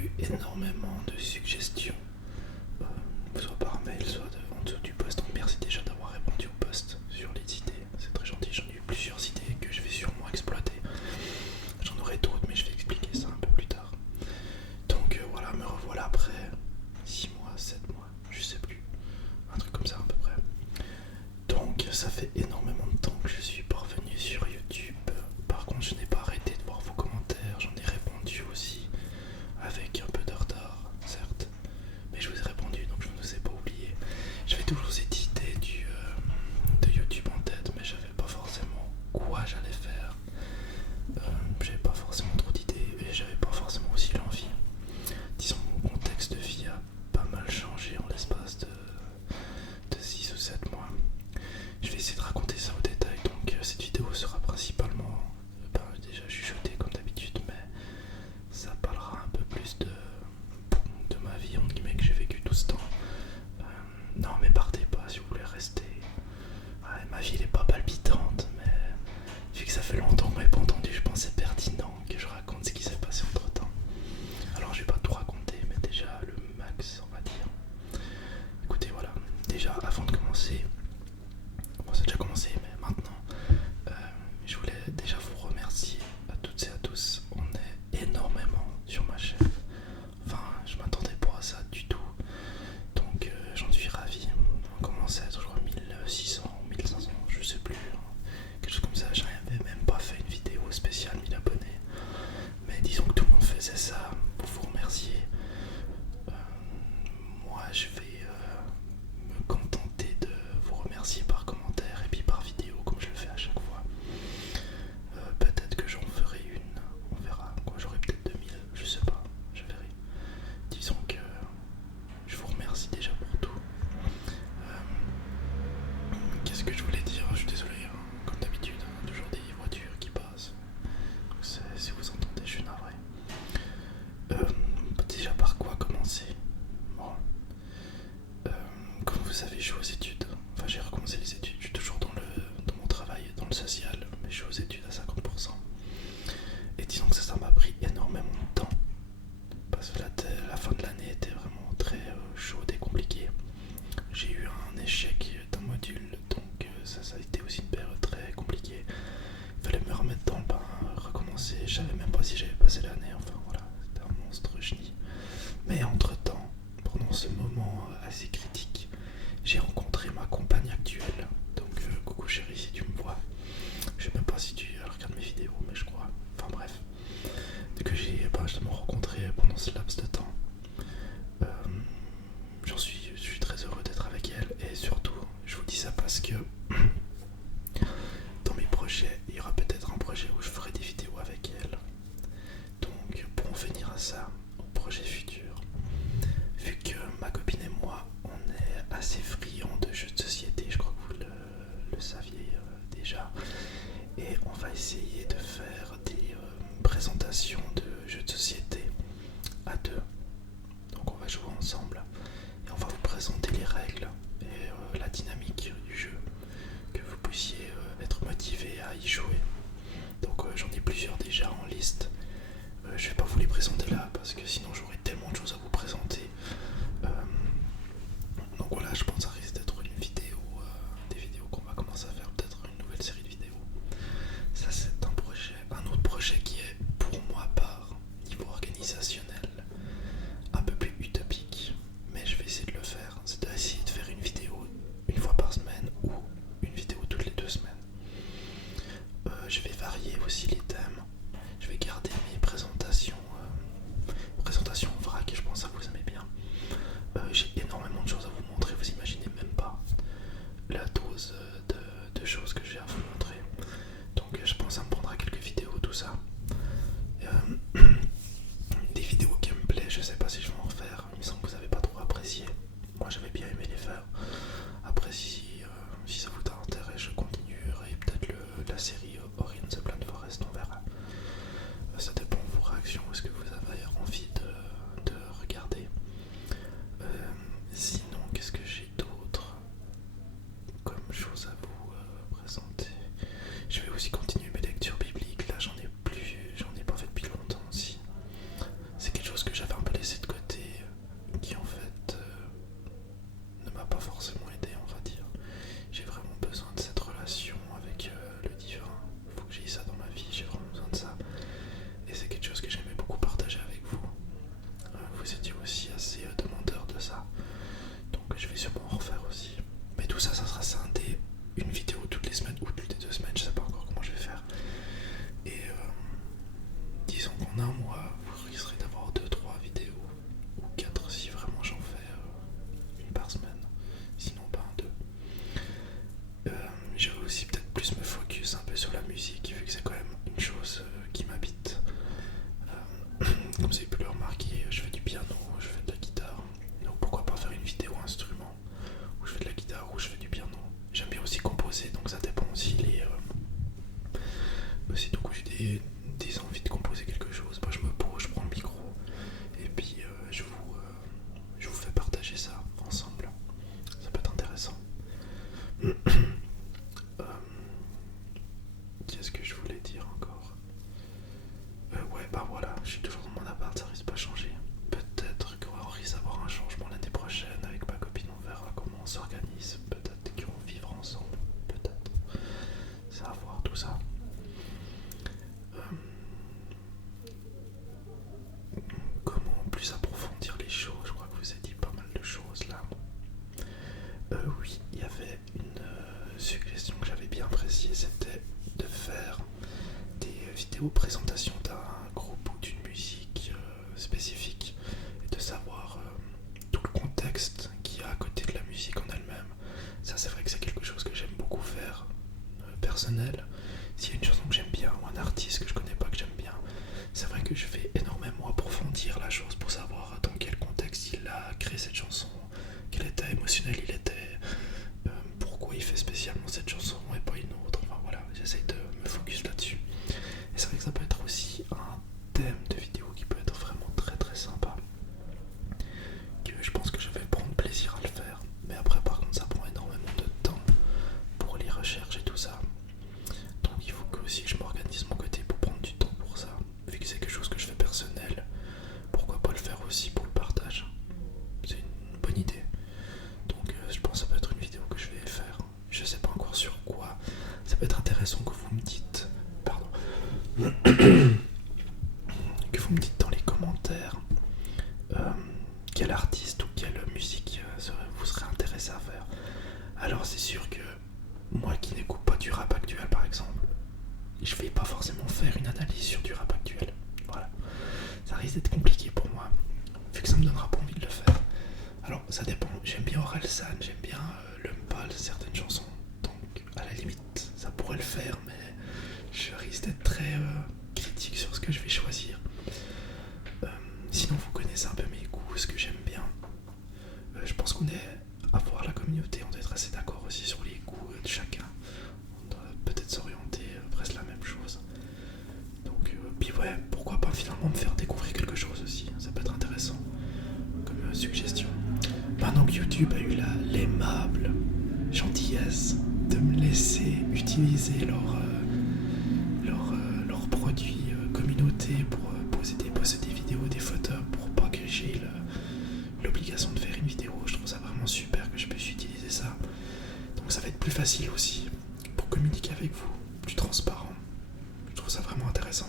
reçu énormément de suggestions, soit par mail, soit en dessous du post. Donc merci déjà d'avoir répondu au post sur les idées, c'est très gentil. J'en ai eu plusieurs idées que je vais sûrement exploiter. J'en aurai d'autres, mais je vais expliquer ça un peu plus tard. Donc voilà, me revoilà après 6 mois, 7 mois, je sais plus, un truc comme ça à peu près. Donc ça fait énormément de temps que je suis parvenu sur YouTube. Par contre, je n'ai pas arrêté de voir vos commentaires, j'en ai répondu aussi, avec un peu de retard, certes, mais je vous ai répondu, donc je ne vous ai pas oublié. J'avais toujours cette idée de YouTube en tête, mais j'avais pas forcément quoi j'allais faire. J'avais pas forcément trop d'idées, et j'avais pas forcément aussi l'envie. Disons que mon contexte de vie a pas mal changé en l'espace de 6 ou 7 mois. Je vais essayer de raconter ça au détail, donc cette vidéo sera principalement déjà chuchotée comme d'habitude, mais ça parlera un peu plus de ma vie entre guillemets que j'ai vécu tout ce temps. Non mais partez pas si vous voulez rester. Ouais, ma vie elle est pas palpitante, mais vu que ça fait longtemps que vous m'avez pas entendu, je pensais pertinent que je raconte ce qui s'est passé entre temps. Alors je vais pas tout raconter, mais déjà le max on va dire. Écoutez voilà, déjà avant de commencer, bon ça a déjà commencé mais maintenant, je voulais déjà vous remercier à toutes et à tous. On est énormément sur ma chaîne. Enfin, je m'attendais pas à ça du tout. Donc j'en suis ravi. On commence à être, je crois, 1600 ou 1500, je sais plus. Quelque chose comme ça. J'avais même pas fait une vidéo spéciale 1000 abonnés. Mais disons que tout le monde faisait ça pour vous remercier. Euh, Moi, je vais me contenter de vous remercier par commentaire et puis par vidéo, comme je le fais à chaque fois. Peut-être que j'en ferai une, on verra. Quoi, j'aurai peut-être 2000, je sais pas, je verrai. Disons que je vous remercie déjà pour tout. Qu'est-ce que je voulais dire? Je suis désolé, hein, comme d'habitude, hein, toujours des voitures qui passent. Donc si vous entendez, je suis navré. Déjà par quoi commencer? Bon, comme vous savez, je suis aux études. Enfin, j'ai recommencé les études. Je suis toujours dans mon travail, dans le social, mais je suis aux études à 50%. Et disons que ça m'a pris énormément de temps. Parce que la fin de l'année était vraiment très chaude et compliquée. J'ai eu un échec d'un module, donc ça a été aussi une période très compliquée. Il fallait me remettre dans le bain, recommencer. Je savais même pas si j'avais passé l'année. Enfin voilà, c'était un monstre chenille. Mais entre temps, pendant ce moment assez critique, j'ai rencontré ma compagne actuelle. Donc coucou chérie si tu me vois. Je sais même pas si tu regardes mes vidéos, mais je crois. Enfin bref. Que j'ai justement rencontré pendant ce laps de temps. Je suis très heureux d'être avec elle. Et surtout, je vous dis ça parce que dans mes projets, il y aura peut-être un projet où je ferai des vidéos avec elle. Donc pour en venir à ça, au projet futur, vu que ma copine et moi, on est assez friands de jeux de société, je crois que vous le saviez déjà, et on va essayer de faire des présentations de jeux de société à deux. Donc on va jouer ensemble et on va vous présenter les règles et la dynamique du jeu, que vous puissiez être motivé à y jouer. Donc j'en ai plusieurs déjà en liste. Je vais pas vous les présenter là parce que sinon j'aurais tellement lire la chose pour savoir dans quel contexte il a créé cette chanson, quel état émotionnel il était, pourquoi il fait spécialement cette chanson et pas une autre. Enfin voilà, j'essaie de me focus là-dessus. Et c'est vrai que ça peut être aussi un thème de vidéo qui peut être vraiment très très sympa, que je pense que je vais prendre plaisir à le faire. Mais après par contre ça prend énormément de temps pour les recherches et tout ça. Donc il faut que aussi je m'organise de mon côté pour prendre du temps pour ça. Vu que c'est quelque chose que je fais personnel, pourquoi pas le faire aussi pour le partage. C'est une bonne idée. Donc je pense que ça peut être une vidéo que je vais faire. Je sais pas encore sur quoi. Ça peut être intéressant que vous me dites. Pardon. Que vous me dites dans les commentaires quel artiste ou quelle musique vous serez intéressé à faire. Alors c'est sûr que moi qui n'écoute pas du rap actuel par exemple, je vais pas forcément faire une analyse sur du rap actuel. Voilà. Ça risque d'être compliqué pour moi, vu que ça me donnera pas envie de le faire. Alors ça dépend, j'aime bien Orelsan, j'aime bien Lumpal, certaines chansons. Donc à la limite ça pourrait le faire, mais je risque d'être très critique sur ce que je vais choisir. Sinon vous connaissez un peu mes goûts, ce que j'aime bien. Je pense qu'on est, à voir la communauté, on doit être assez d'accord aussi sur les goûts de chacun. On doit peut-être s'orienter presque la même chose. Donc puis ouais, pourquoi pas finalement me faire découvrir quelque chose aussi, ça peut être intéressant comme suggestion. Maintenant que YouTube a eu l'aimable gentillesse de me laisser utiliser leurs produits communauté pour poser des vidéos, des photos, pour pas que j'ai l'obligation de faire une vidéo, je trouve ça vraiment super que je puisse utiliser ça. Donc ça va être plus facile aussi pour communiquer avec vous, plus transparent. Je trouve ça vraiment intéressant.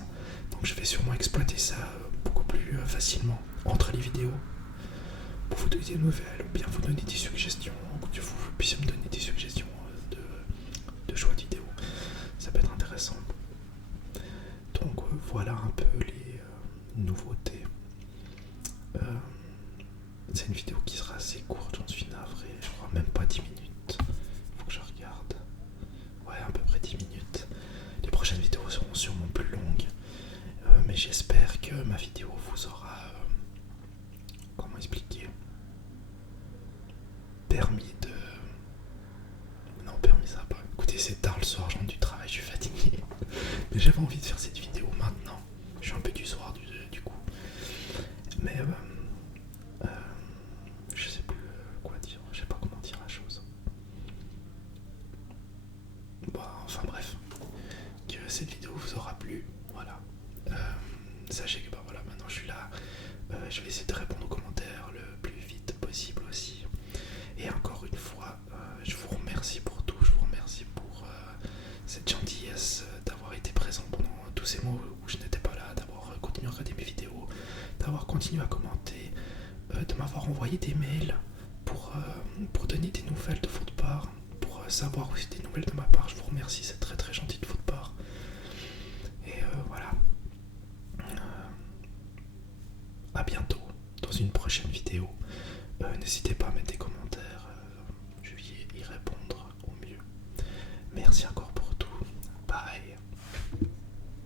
Donc je vais sûrement exploiter ça beaucoup plus facilement entre les vidéos pour vous donner des nouvelles ou bien vous donner des suggestions, ou que vous puissiez me donner des suggestions de choix de vidéos. Ça peut être intéressant. Donc voilà un peu les nouveautés. C'est une vidéo qui sera assez courte, j'en suis navré, je crois même pas 10 minutes. Faut que je regarde. Ouais, à peu près 10 minutes. Les prochaines vidéos seront sûrement plus longues. Mais j'espère que ma vidéo vous aura, comment expliquer, permis de... Non, permis ça va pas. Écoutez, c'est tard le soir, je rentre du travail, je suis fatigué. Mais j'avais envie de faire cette vidéo maintenant. Je suis un peu du soir du coup. Mais je sais plus quoi dire, je sais pas comment dire la chose. Bon, enfin bref, que cette vidéo vous aura plu, voilà. Sachez que bah voilà, maintenant je suis là, je vais essayer de répondre aux commentaires le plus vite possible aussi. Et encore une fois, je vous remercie pour tout, je vous remercie pour cette gentillesse d'avoir été présent pendant tous ces mois où je n'étais pas là, d'avoir continué à regarder mes vidéos, d'avoir continué à commenter, de m'avoir envoyé des mails pour donner des nouvelles de votre part, pour savoir aussi des nouvelles de ma part. Je vous remercie, c'est très très gentil de votre